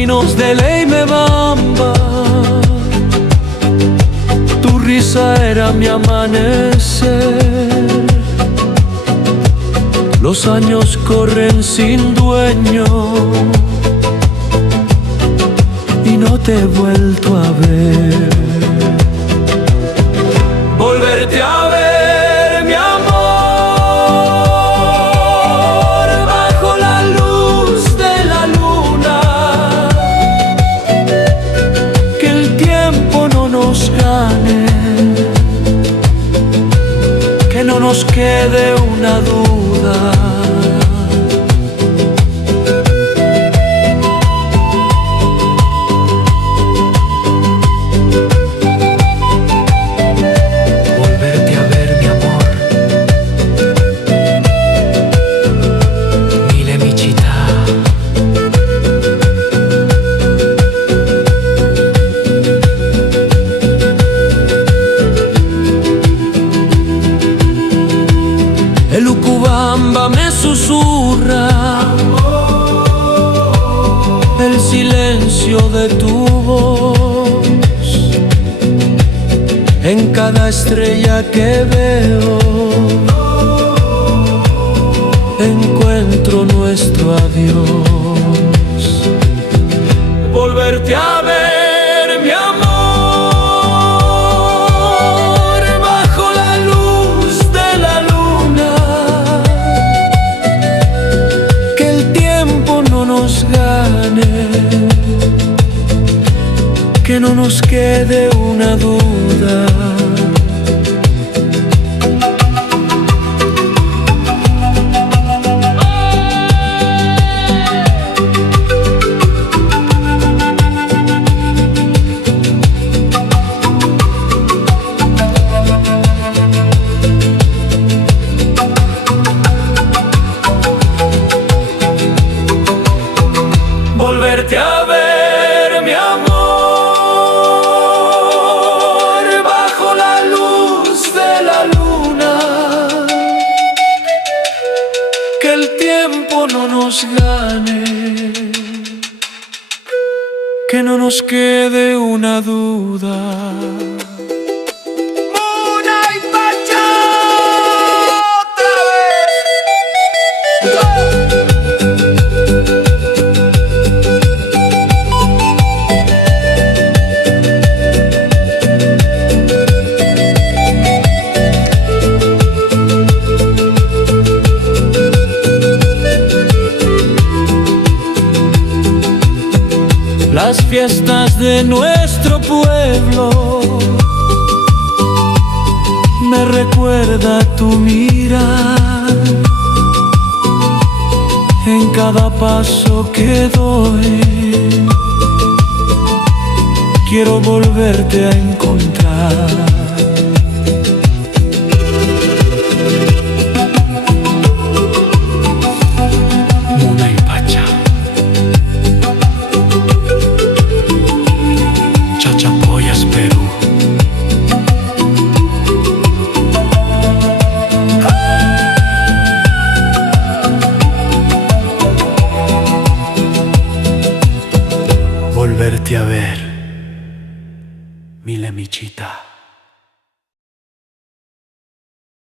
caminos de Leime Bamba. Tu risa era mi amanecer. Los años corren sin dueño y no te he vuelto a ver. Volverte a ver, mi amor, bajo la luz de la luna. Que el tiempo no nos gane, que no nos quede una duda. El Ucubamba me susurra el silencio de tu voz. En cada estrella que veo encuentro nuestro adiós. Volverte a ver, mi amor, que no nos quede una duda. Volverte a ver, mi amor, bajo la luz de la luna. Que el tiempo no nos gane, que no nos quede una duda. Las fiestas de nuestro pueblo me recuerda tu mirar. En cada paso que doy quiero volverte a encontrar. Volverte a ver, mi Lemichita.